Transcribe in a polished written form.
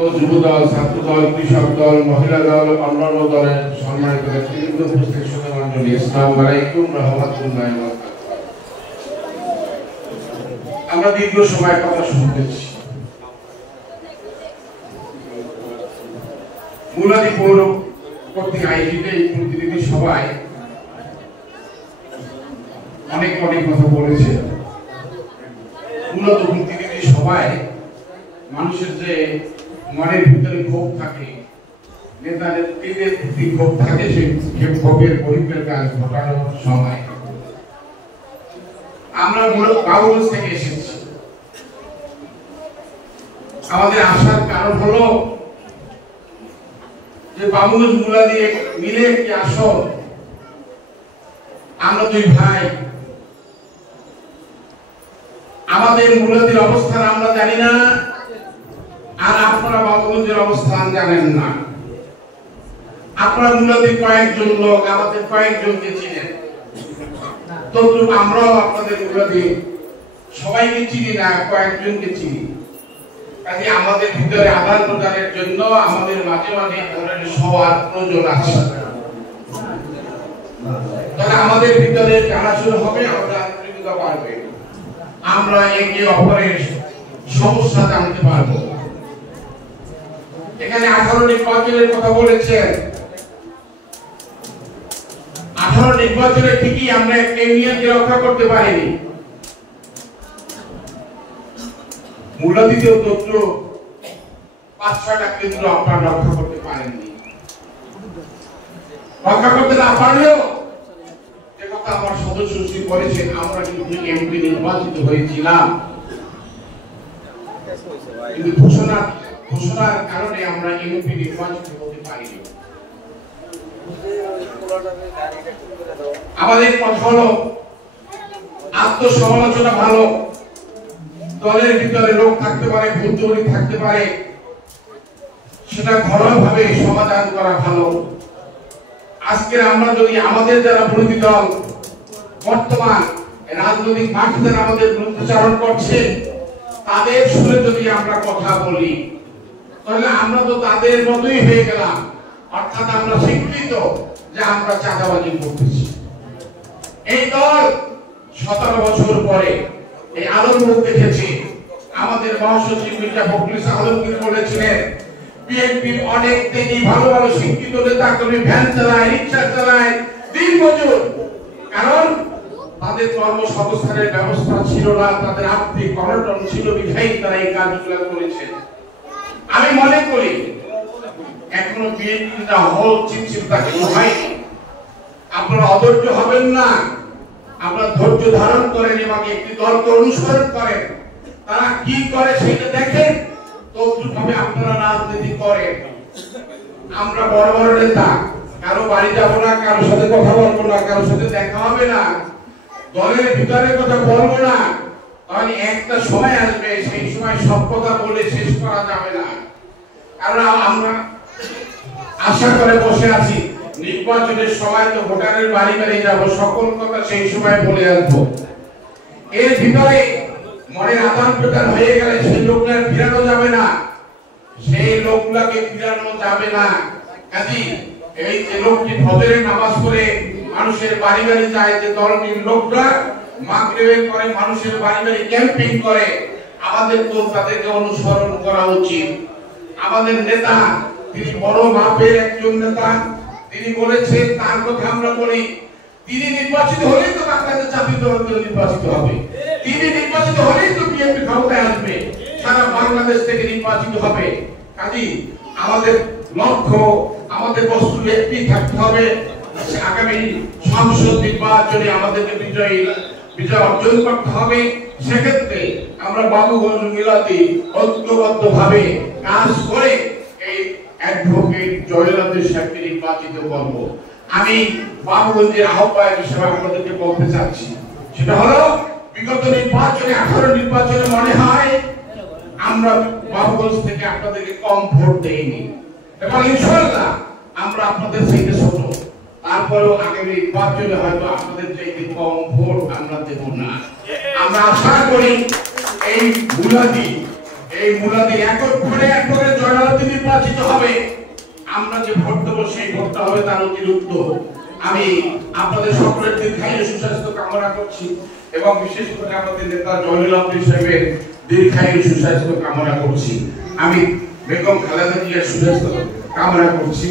যুবদল, ছাত্রদল, কৃষক দল, মহিলা দল, অন্যান্য দলের সম্মানিত ব্যক্তিবৃন্দ, উপস্থিত সুধীমণ্ডলী, আসসালামু আলাইকুম রাহমাতুল্লাহি ওয়া বারাকাতুহু। আমরা দীর্ঘ সময় কথা শুনতেছি। মুলাদি পৌর কর্তৃক আয়োজিত এই প্রতিনিধি সভায় অনেক কথা বলেছে। মূলত প্রতিনিধি সভায় মানুষের যে মনের ভিতরে ক্ষোভ থাকে, নেতা নেত্রীদের প্রতি ক্ষোভ থাকে, সেই ক্ষোভের পরিপ্রেক্ষিতে ঘটানোর সময় আমরা বাবুগঞ্জ থেকে এসেছি। আমাদের আসার কারণ হলো যে বাবুগঞ্জ মুলাদি মিলে একটি আসন। আমরা দুই ভাই, আমাদের মুলাদির অবস্থান আমরা জানি না, আর আপনারা বাবুগঞ্জের অবস্থান জানেন না। আপনারা মুলাদির কয়েকজন লোক, আমাদের কয়েকজনকে চিনেন, তদ্রুপ আমরাও আপনাদের মুলাদি সবাইকে চিনি না, কয়েকজনকে চিনি। কাজে আমাদের ভিতরে আদান প্রদানের জন্য আমাদের মাঝে মাঝে ধরনের সবার প্রয়োজন আছে। তাহলে আমাদের ভিতরে জানাশোনা হবে, আমরা আন্তরিকতা বাড়বে, আমরা একে অপরের সমস্যা জানতে পারবো। এখানে 18 নির্বাচনের কথা বলেছেন। 18 নির্বাচনে ঠিকই আমরা ইউনিয়নকে রক্ষা করতে পারিনি। মুলাদিতেও তত্র 5-6টা কেন্দ্র আপনারা রক্ষা করতে পারেননি। রক্ষা করতে না পারলেও যে কথা আমার সদস্য সচিব বলেছেন, আমরা কিন্তু এমপি নির্বাচিত হয়েছিলাম, কিন্তু ঘোষণার কারণে আমরা এমপি নির্বাচিত হতে পারিনি। আমাদের কথা হলো আত্মসমালোচনা ভালো, দলের ভিতরে লোক থাকতে পারে, ভুলত্রুটি থাকতে পারে, সেটা ঘরোয়াভাবে সমাধান করা ভালো। আজকে আমরা যদি আমাদের যারা বিরোধী দল বর্তমান রাজনৈতিক মাঠে যারা আমাদের বিরুদ্ধাচারণ করছে, তাদের সুরে যদি আমরা কথা বলি, তাহলে আমরা তো তাদের মতোই হয়ে গেলাম। অর্থাৎ আমরা স্বীকৃত যে আমরা চাঁদাবাজি করতেছি। এই দল 17 বছর পরে এই আলোর দেখেছি। আমাদের মহাসচিব মির্জা ফখরুল আলমগীর বলেছিলেন, বিএনপির অনেক থেকে ভালো শিক্ষিত নেতা কর্মী ভ্যান চালায়, রিক্সা চালায়, দিন মজুর। কারণ তাদের কর্মসংস্থানের ব্যবস্থা ছিল না, তাদের আর্থিক অনটন ছিল, বিধায়ী তারা এই কাজগুলো করেছেন। আমি মনে করি এখনো বিএনপিটা হল চিন্তা কিছু হয়নি। আপনারা অধৈর্য হবেন না, আপনারা ধৈর্য ধারণ করেন এবং একটি দলকে অনুসরণ করেন, তারা কি করে সেটা দেখেন, তদ্রুপভাবে আপনারা রাজনীতি করেন। আমরা বড় বড় নেতা, কারো বাড়ি যাব না, কারোর সাথে কথা বলবো না, কারোর সাথে দেখা হবে না, দলের ভিতরে কথা বলবো না। তাহলে একটা সময় আসবে, সেই সময় সব কথা বলে শেষ করা যাবে না। কারণ আমরা আশা করে বসে আছি, নির্বাচনের সময় তো ভোটারের বাড়ি বাড়ি যাব, সকল কথা সেই সময় বলে আসবো। এর ভিতরে মনের আদান প্রদান হয়ে গেলে সেই লোকটা ফিরানো যাবে না, সেই লোকটাকে ফিরানো যাবে না। কাজী এই যে লোকটি ফজরের নামাজ পড়ে মানুষের বাড়ি বাড়ি যায়, যে দলটির লোকটা মাগরিবের পরে মানুষের বাড়ি বাড়ি ক্যাম্পিং করে, আমাদের তো তাদেরকে অনুসরণ করা উচিত। আমাদের নেতা, তিনি বড় মাপের একজন নেতা, তিনি বলেছেন, তার কথা আমরা বলি, তিনি নির্বাচিত হলেই তো বাংলাদেশ জাতীয়তাবাদী নির্বাচিত হবে, তিনি নির্বাচিত হলেই তো বিএনপি ক্ষমতায় আসবে, সারা বাংলাদেশ থেকে নির্বাচিত হবে। কাজী আমাদের লক্ষ্য, আমাদের বস্তু একটি থাকতে হবে, আগামী সংসদ নির্বাচনে আমাদেরকে বিজয় অর্জন করতে হবে। সেক্ষেত্রে আমরা বাবুগঞ্জ মিলাদি ঐক্যবদ্ধ ভাবে কাজ করে এই অ্যাডভোকেট জয়নালের সাহেবকে নির্বাচিত করব। আমি বাবুগঞ্জের আহ্বায়ক হিসেবে আপনাদেরকে বলতে চাচ্ছি, সেটা হলো বিগত নির্বাচনে 18 নির্বাচনে মনে হয় আমরা বাবুগঞ্জ থেকে আপনাদেরকে কম ভোট দেইনি, এবং ইনশাআল্লাহ আমরা আপনাদের চাইতে ছোট, তারপরেও আগামী নির্বাচনে হয়তো আপনাদের চাইতে কম ভোট আমরা দেব না। আমরা আশা করি এই মুলাদি একক করে জয়লাভ নির্বাচিত হবে, আমরা যে ভোট দেবো সেই ভোটটা হবে তার অতিরিক্ত। আমি আপনাদের সকলের দীর্ঘায়ু সুস্বাস্থ্য কামনা করছি এবং বিশেষ করে আমাদের নেতা জয়নুল আবদীন সাহেবের দীর্ঘায়ু সুস্বাস্থ্য কামনা করছি। আমি বেগম খালেদা জিয়ার সুস্বাস্থ্য কামনা করছি।